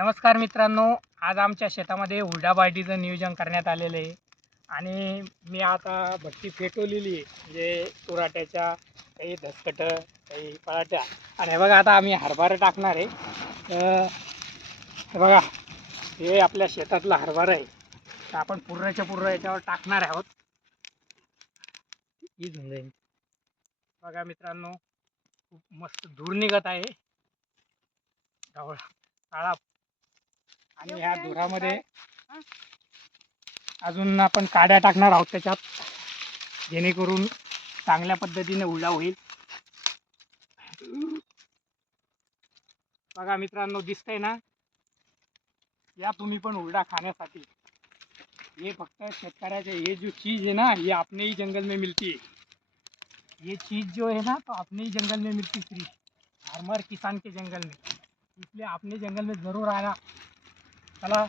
नमस्कार मित्रांनो, आज आमच्या शेतामध्ये हुरडाबार्टीचं नियोजन करण्यात आलेलं आहे आणि मी आता भट्टी पेटवलेली आहे. म्हणजे तुराट्याच्या काही धसकटं, काही पराठ्या. आणि हे बघा, आता आम्ही हरभरा टाकणार आहे. हे बघा, हे आपल्या शेतातला हरभरा आहे. तर आपण पूर्णच्या पूर्ण याच्यावर टाकणार आहोत. ही झुंज आहे. बघा मित्रांनो, खूप मस्त धूर निघत आहे. ढवळा काळा. आणि ह्या धुरामध्ये अजून आपण काड्या टाकणार आहोत त्याच्यात, जेणेकरून चांगल्या पद्धतीने हुरडा होईल. बघा मित्रांनो, दिसतंय ना, या तुम्ही पण हुरडा खाण्यासाठी. ये फक्त शेतकऱ्याचे, ये जो चीज़ है ना, ये अपने ही जंगल में मिलती है. ये चीज़ जो है ना, तो अपने ही जंगल में मिलती फ्री, फार्मर किसान के जंगल में. इसलिए अपने जंगल में ज़रूर आना. चला.